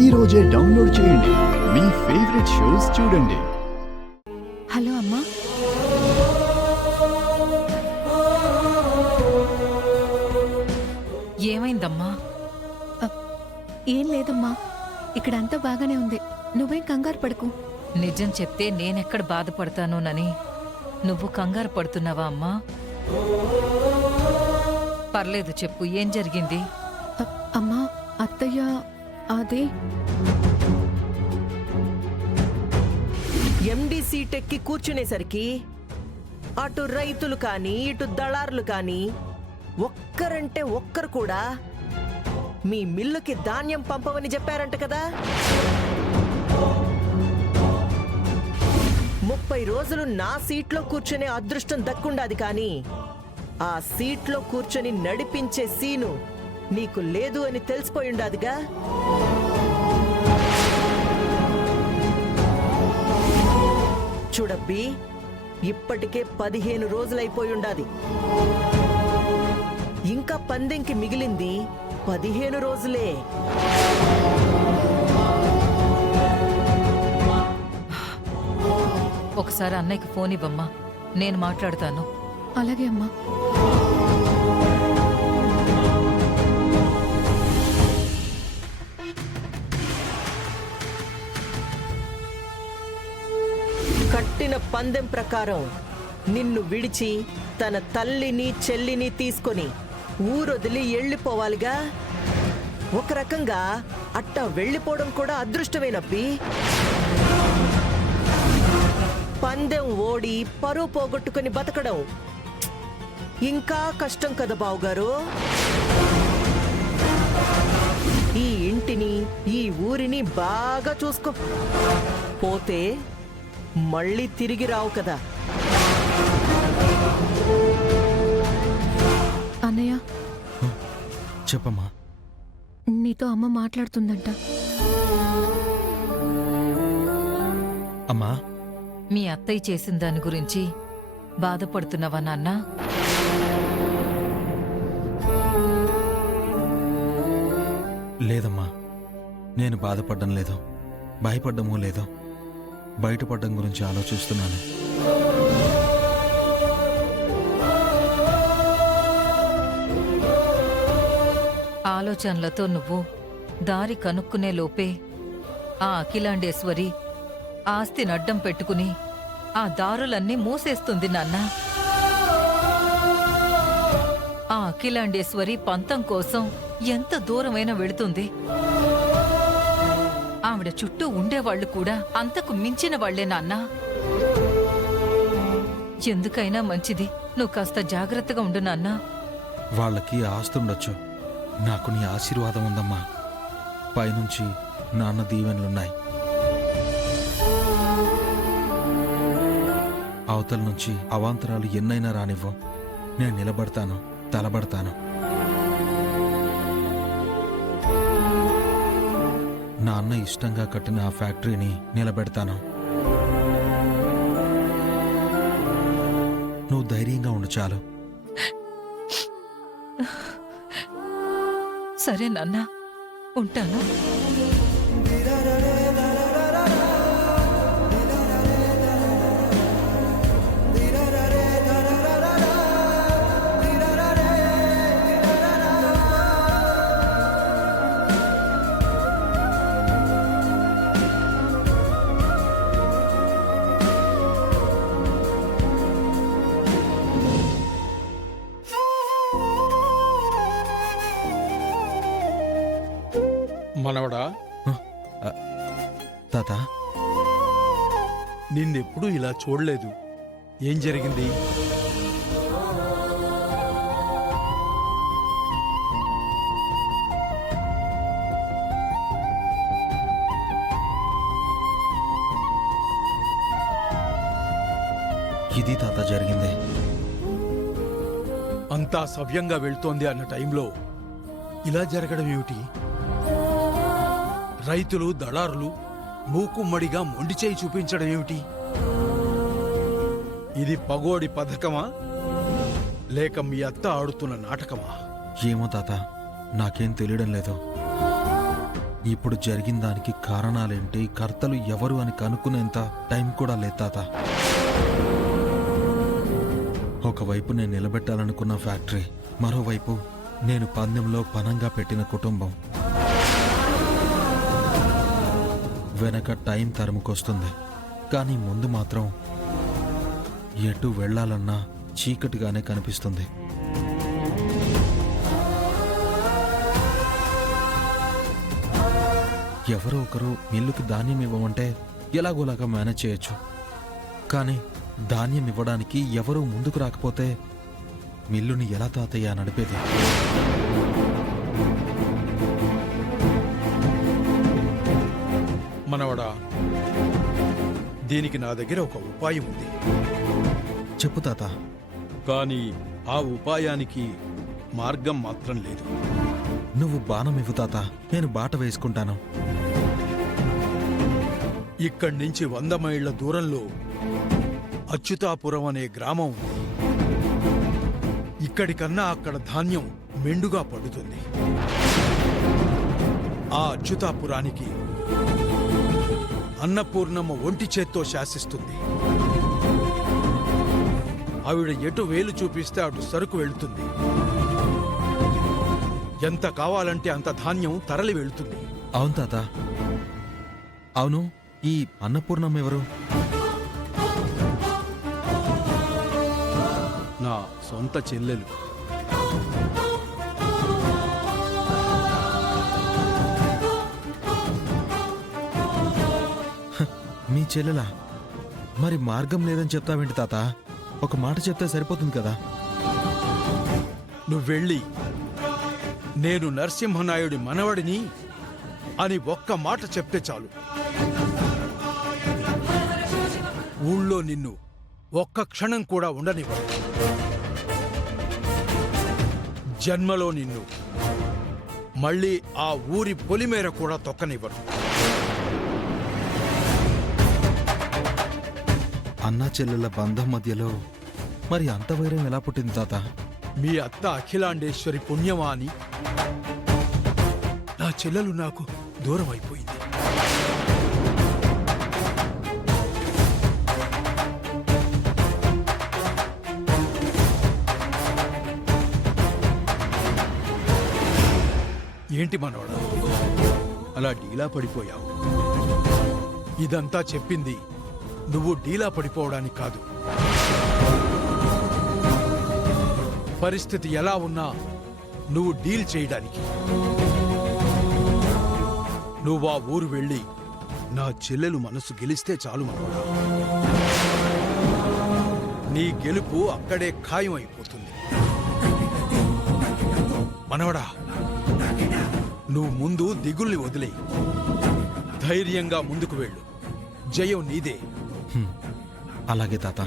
ఈ రోజే డౌన్లోడ్ చేయండి. మీ ఫేవరెట్ షోస్ చూడండి. హలో అమ్మా. ఏమైందమ్మా? ఏం లేదమ్మా, ఇక్కడంతా బాగానే ఉంది. నువ్వేం కంగారు పడకు. నిజం చెప్తే నేనెక్కడ బాధపడతానోనని నువ్వు కంగారు పడుతున్నావా అమ్మా? పర్లేదు చెప్పు, ఏం జరిగింది? అమ్మా, అత్తయ్య అదే ఎండి సీట్ ఎక్కి కూర్చునేసరికి అటు రైతులు కానీ ఇటు దళారులు కానీ ఒక్కరంటే ఒక్కరు కూడా మీ మిల్లుకి ధాన్యం పంపమని చెప్పారంట కదా. 30 రోజులు నా సీట్లో కూర్చునే అదృష్టం దక్కుండాది, కానీ ఆ సీట్లో కూర్చొని నడిపించే సీను నీకు లేదు అని తెలిసిపోయిండాదిగా. చూడబ్బి, ఇప్పటికే 15 రోజులైపోయుండాది. ఇంకా పందెంకి మిగిలింది 15 రోజులే. ఒకసారి అన్నయ్యకి ఫోన్ ఇవ్వమ్మా, నేను మాట్లాడతాను. అలాగే అమ్మా. కట్టిన పందెం ప్రకారం నిన్ను విడిచి తన తల్లిని చెల్లిని తీసుకొని ఊరొదిలి వెళ్ళిపోవాలిగా. ఒక రకంగా అట్టా వెళ్ళిపోవడం కూడా అదృష్టమేనబ్బి. పందెం ఓడి పరువు పోగొట్టుకుని బతకడం ఇంకా కష్టం కదా బావుగారు. ఈ ఇంటిని ఈ ఊరిని బాగా చూసుకో, పోతే మళ్ళీ తిరిగి రావు కదా. అన్నయ్య, చెప్పమ్మా. నీతో అమ్మ మాట్లాడుతుందంట. అమ్మా, మీ అత్తయ్య చేసిన దాని గురించి బాధపడుతున్నావా నాన్న? లేదమ్మా, నేను బాధపడ్డం లేదు, భయపడ్డమూ లేదు. బయటపడ్డం గురించి ఆలోచిస్తున్నాను. ఆలోచనలతో నువ్వు దారి కనుక్కునే లోపే ఆ అఖిలాండేశ్వరి ఆస్తిని అడ్డం పెట్టుకుని ఆ దారులన్నీ మూసేస్తుంది నాన్న. ఆ అఖిలాండేశ్వరి పంతం కోసం ఎంత దూరమైనా వెళుతుంది. ఆవిడ చుట్టూ ఉండేవాళ్లు కూడా అంతకు మించిన వాళ్లే నాన్నా. ఎందుకైనా మంచిది, నువ్వు కాస్త జాగ్రత్తగా ఉండు నాన్నా. వాళ్ళకి ఆస్తుండొచ్చు, నాకు నీ ఆశీర్వాదం ఉందమ్మా. పైనుంచి నాన్న దీవెనలున్నాయి. అవతల నుంచి అవాంతరాలు ఎన్నైనా రానివ్వు, నేను నిలబడతాను, తలబడతాను. నాన్న ఇష్టంగా కట్టిన ఆ ఫ్యాక్టరీని నిలబెడతాను. నువ్వు ధైర్యంగా ఉండు చాలు. సరే నాన్న, ఉంటాను. మనవడా, తాత, నిన్నెప్పుడూ ఇలా చూడలేదు. ఏం జరిగింది? ఇది తాత జరిగింది. అంతా సవ్యంగా వెళ్తోంది అన్న టైంలో ఇలా జరగడం ఏమిటి? రైతులు దళారులు మూకుమ్మడిగా మొండిచేయి చూపించడం ఏమిటి? ఇది పగోడి పథకమా లేక మీ అత్త ఆడుతున్న నాటకమా? ఏమో తాత, నాకేం తెలియడం లేదు. ఇప్పుడు జరిగిన దానికి కారణాలేంటి, కర్తలు ఎవరు అని కనుక్కునేంత టైం కూడా లేదు తాత. ఒకవైపు నేను నిలబెట్టాలనుకున్న ఫ్యాక్టరీ, మరోవైపు నేను పందెంలో పనంగా పెట్టిన కుటుంబం. వెనక టైం తరుముకొస్తుంది, కానీ ముందు మాత్రం ఎటు వెళ్ళాలన్నా చీకటిగానే కనిపిస్తుంది. ఎవరో ఒకరు మిల్లుకి ధాన్యం ఇవ్వమంటే ఎలాగోలాగా మేనేజ్ చేయొచ్చు. కానీ ధాన్యం ఇవ్వడానికి ఎవరూ ముందుకు రాకపోతే మిల్లుని ఎలా తాతయ్య నడిపేది? మనవడా, దీనికి నా దగ్గర ఒక ఉపాయం ఉంది. చెప్పు తాత. కానీ ఆ ఉపాయానికి మార్గం మాత్రం లేదు. నువ్వు బాణం ఇవ్వు తాత, నేను బాట వేసుకుంటాను. ఇక్కడి నుంచి 100 మైళ్ళ దూరంలో అచ్యుతాపురం అనే గ్రామం ఉంది. ఇక్కడికన్నా అక్కడ ధాన్యం మెండుగా పడుతుంది. ఆ అచ్యుతాపురానికి అన్నపూర్ణమ్మ ఒంటి చేత్తో శాసిస్తుంది. ఆవిడ ఎటు వేలు చూపిస్తే అటు సరుకు వెళుతుంది. ఎంత కావాలంటే అంత ధాన్యం తరలి వెళుతుంది. అవును తాత. అవును, ఈ అన్నపూర్ణం ఎవరు? నా సొంత చెల్లెలు. మీ చెల్లెలా? మరి మార్గం లేదని చెప్తావేంటి తాత? ఒక మాట చెప్తే సరిపోతుంది కదా. నువ్వెళ్ళి నేను నరసింహనాయుడి మనవడిని అని ఒక్క మాట చెప్తే చాలు. ఊళ్ళో నిన్ను ఒక్క క్షణం కూడా ఉండనివ్వరు. జన్మలో నిన్ను మళ్ళీ ఆ ఊరి పొలిమేర కూడా తొక్కనివ్వరు. అన్నా చెల్లెల బంధం మధ్యలో మరి అంత వైరం ఎలా పుట్టింది తాత? మీ అత్త అఖిలాండేశ్వరి పుణ్యమా అని నా చెల్లెలు నాకు దూరం అయిపోయింది. ఏంటి మనవడా అలా డీలా పడిపోయావు? ఇదంతా చెప్పింది నువ్వు డీలా పడిపోవడానికి కాదు. పరిస్థితి ఎలా ఉన్నా నువ్వు డీల్ చేయడానికి. నువ్వు ఆ ఊరు వెళ్ళి నా చెల్లెలు మనసు గెలిస్తే చాలు మనవడా. నీ గెలుపు అక్కడే ఖాయం అయిపోతుంది. మనవడా, నువ్వు ముందు దిగుల్ని వదిలేయి. ధైర్యంగా ముందుకు వెళ్ళు. జయం నీదే. అలాగే తాత.